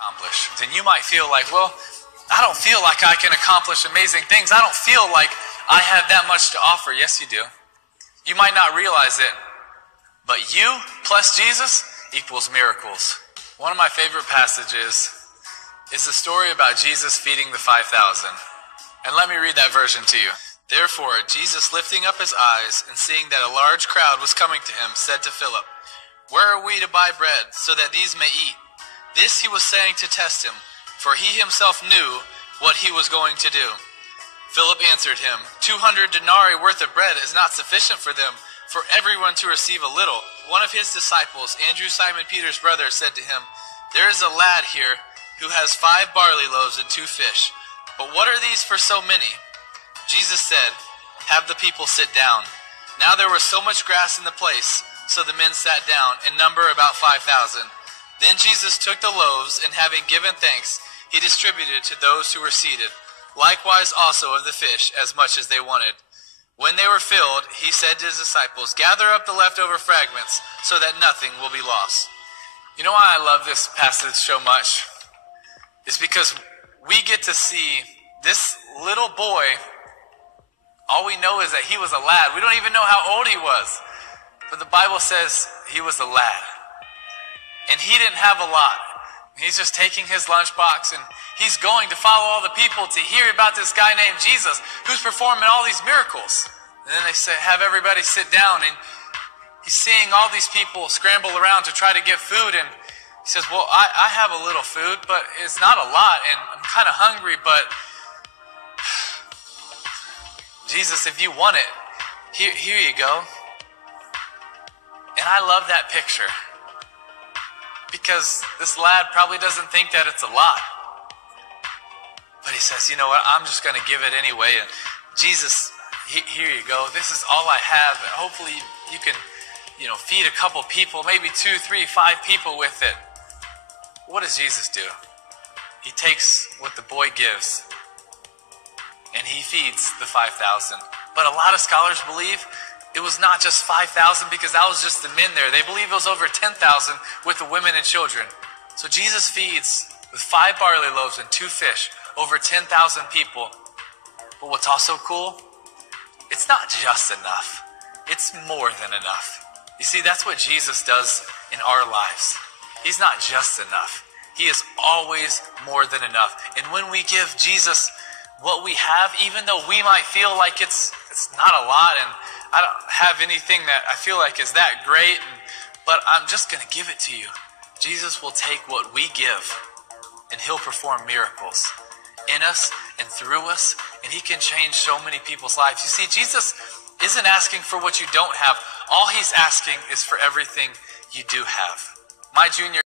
accomplish. Then you might feel like, well, I don't feel like I can accomplish amazing things. I don't feel like I have that much to offer. Yes, you do. You might not realize it, but you plus Jesus equals miracles. One of my favorite passages is the story about Jesus feeding the 5,000. And let me read that version to you. Therefore, Jesus, lifting up his eyes and seeing that a large crowd was coming to him, said to Philip, "Where are we to buy bread so that these may eat?" This he was saying to test him, for he himself knew what he was going to do. Philip answered him, 200 denarii worth of bread is not sufficient for them, for everyone to receive a little. One of his disciples, Andrew, Simon Peter's brother, said to him, "There is a lad here who has 5 barley loaves and 2 fish. But what are these for so many?" Jesus said, "Have the people sit down." Now there was so much grass in the place, so the men sat down, in number about 5,000. Then Jesus took the loaves, and having given thanks, he distributed to those who were seated, likewise also of the fish, as much as they wanted. When they were filled, he said to his disciples, "Gather up the leftover fragments, so that nothing will be lost." You know why I love this passage so much? It's because we get to see this little boy. All we know is that he was a lad. We don't even know how old he was. But the Bible says he was a lad. And he didn't have a lot. He's just taking his lunchbox and he's going to follow all the people to hear about this guy named Jesus who's performing all these miracles. And then they say, have everybody sit down, and he's seeing all these people scramble around to try to get food, and he says, well, I have a little food, but it's not a lot, and I'm kind of hungry, but Jesus, if you want it, here you go. And I love that picture. Because this lad probably doesn't think that it's a lot. But he says, you know what, I'm just going to give it anyway. And Jesus, here you go. This is all I have. And hopefully you can, feed a couple people, maybe 2, 3, 5 people with it. What does Jesus do? He takes what the boy gives and he feeds the 5,000. But a lot of scholars believe it was not just 5,000 because that was just the men there. They believe it was over 10,000 with the women and children. So Jesus feeds with 5 barley loaves and 2 fish over 10,000 people. But what's also cool, it's not just enough. It's more than enough. You see, that's what Jesus does in our lives. He's not just enough. He is always more than enough. And when we give Jesus what we have, even though we might feel like it's not a lot, and I don't have anything that I feel like is that great, but I'm just going to give it to you. Jesus will take what we give, and he'll perform miracles in us and through us, and he can change so many people's lives. You see, Jesus isn't asking for what you don't have. All he's asking is for everything you do have. My junior